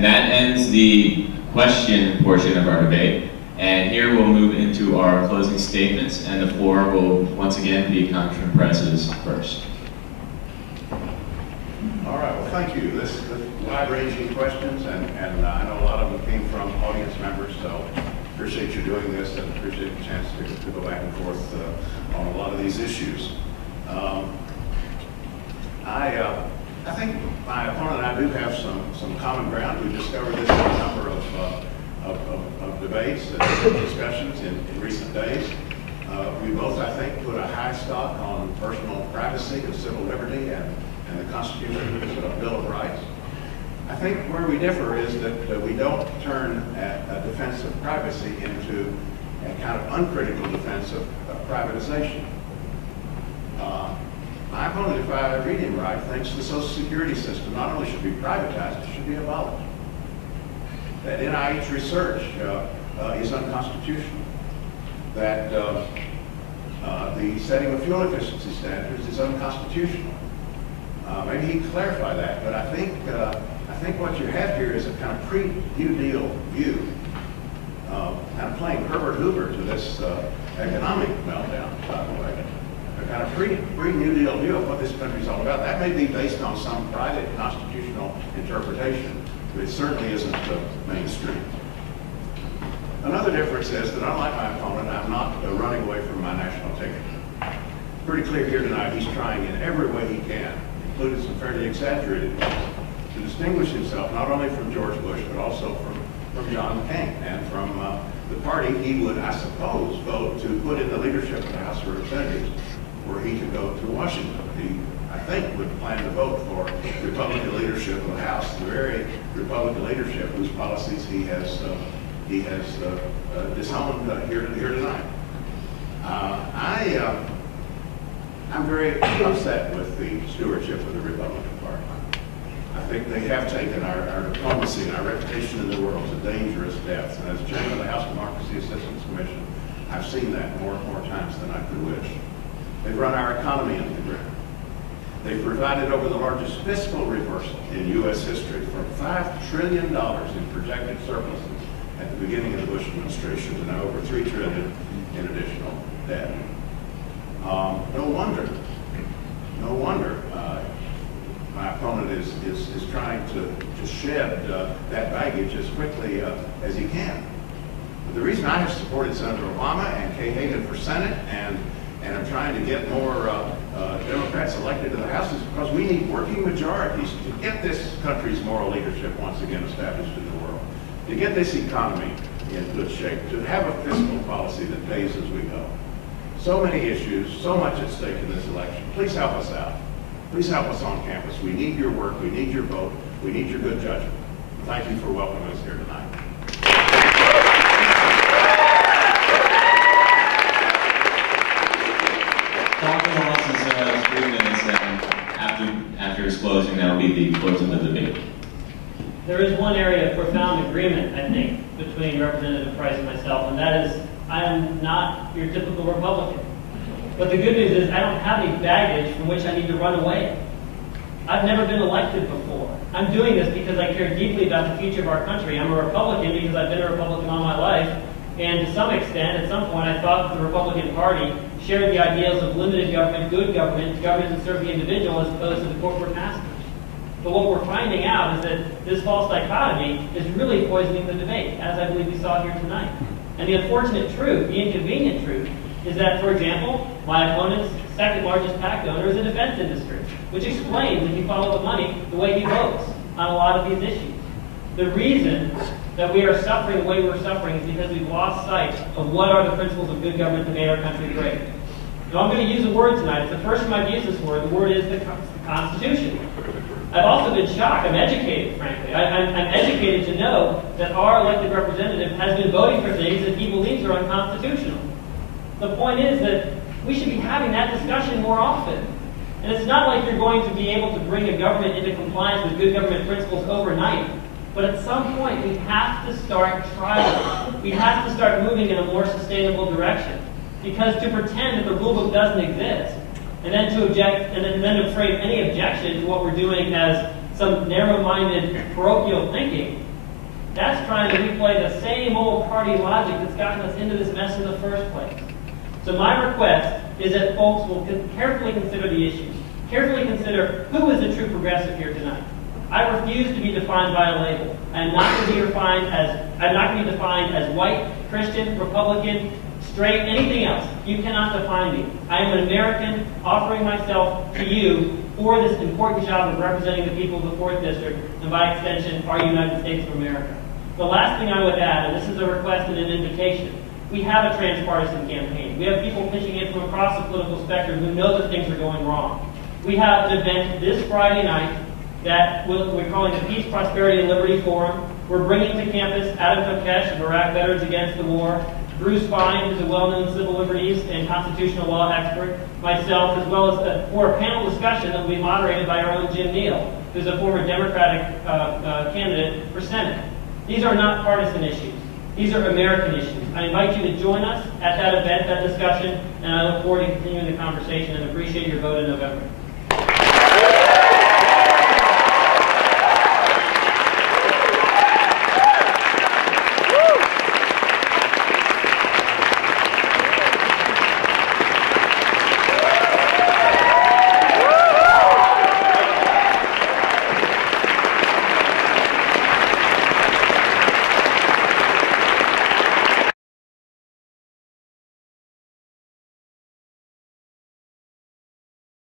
And that ends the question portion of our debate. And here we'll move into our closing statements, and the floor will once again be Congressman Perez's first. All right, well, thank you. This is wide-ranging questions, and I know a lot of them came from audience members, so appreciate you doing this and appreciate the chance to go back and forth on a lot of these issues. I think my opponent and I do have some common ground. We've discovered this in a number of debates and discussions in recent days. We both, I think, put a high stock on personal privacy and civil liberty and the Constitution, the Bill of Rights. I think where we differ is that we don't turn a defense of privacy into a kind of uncritical defense of privatization. My opponent, if I read him right, thinks the Social Security system not only should be privatized, it should be abolished. That NIH research is unconstitutional. That the setting of fuel efficiency standards is unconstitutional. Maybe he can clarify that, but I think what you have here is a kind of pre-New Deal view, kind of playing Herbert Hoover to this economic meltdown, by the way. A kind of pre-New Deal view of what this country is all about. That may be based on some private constitutional interpretation, but it certainly isn't mainstream. Another difference is that unlike my opponent, I'm not running away from my national ticket. Pretty clear here tonight, he's trying in every way he can, including some fairly exaggerated ways, to distinguish himself not only from George Bush, but also from John McCain and from the party he would, I suppose, vote to put in the leadership of the House of Representatives, where he could go to Washington. He, I think, would plan to vote for Republican leadership of the House, the very Republican leadership whose policies he has disowned here tonight. I'm very upset with the stewardship of the Republican Party. I think they have taken our diplomacy and our reputation in the world to dangerous depths. And as chairman of the House Democracy Assistance Commission, I've seen that more times than I could wish. They've run our economy into the ground. They've provided over the largest fiscal reversal in U.S. history for $5 trillion in projected surpluses at the beginning of the Bush administration, and now over $3 trillion in additional debt. No wonder my opponent is trying to shed that baggage as quickly as he can. But the reason I have supported Senator Obama and Kay Hagan for Senate and I'm trying to get more Democrats elected to the House is because we need working majorities to get this country's moral leadership once again established in the world, to get this economy in good shape, to have a fiscal policy that pays as we go. So many issues, so much at stake in this election. Please help us out. Please help us on campus. We need your work. We need your vote. We need your good judgment. Thank you for welcoming us here tonight. Dr. Lawson has 3 minutes, and after his closing, that will be the close of the debate. There is one area of profound agreement, I think, between Representative Price and myself, and that is I am not your typical Republican. But the good news is I don't have any baggage from which I need to run away. I've never been elected before. I'm doing this because I care deeply about the future of our country. I'm a Republican because I've been a Republican all my life. And to some extent, at some point, I thought that the Republican Party shared the ideals of limited government, good government, government that serve the individual as opposed to the corporate masters. But what we're finding out is that this false dichotomy is really poisoning the debate, as I believe we saw here tonight. And the unfortunate truth, the inconvenient truth, is that, for example, my opponent's second largest PAC donor is the defense industry, which explains, if you follow the money, the way he votes on a lot of these issues. The reason that we are suffering the way we're suffering is because we've lost sight of what are the principles of good government that made our country great. Now, I'm going to use a word tonight. It's the first time I've used this word. The word is the Constitution. I've also been shocked. I'm educated, frankly. I'm educated to know that our elected representative has been voting for things that he believes are unconstitutional. The point is that we should be having that discussion more often. And it's not like you're going to be able to bring a government into compliance with good government principles overnight. But at some point, we have to start trying. We have to start moving in a more sustainable direction. Because to pretend that the rule book doesn't exist, and then to object, and then to frame any objection to what we're doing as some narrow-minded parochial thinking, That's trying to replay the same old party logic that's gotten us into this mess in the first place. So my request is that folks will carefully consider the issues. Carefully consider who is a true progressive here tonight. I refuse to be defined by a label. I'm not going to be defined as white, Christian, Republican, straight, anything else. You cannot define me. I am an American offering myself to you for this important job of representing the people of the 4th District, and by extension, our United States of America. The last thing I would add, and this is a request and an invitation, we have a transpartisan campaign. We have people pitching in from across the political spectrum who know that things are going wrong. We have an event this Friday night that we're calling the Peace, Prosperity, and Liberty Forum. We're bringing to campus Adam Tokesh of Iraq Veterans Against the War, Bruce Fine, who's a well-known civil liberties and constitutional law expert, myself, as well as for a panel discussion that will be moderated by our own Jim Neal, who's a former Democratic candidate for Senate. These are not partisan issues. These are American issues. I invite you to join us at that event, that discussion, and I look forward to continuing the conversation and appreciate your vote in November.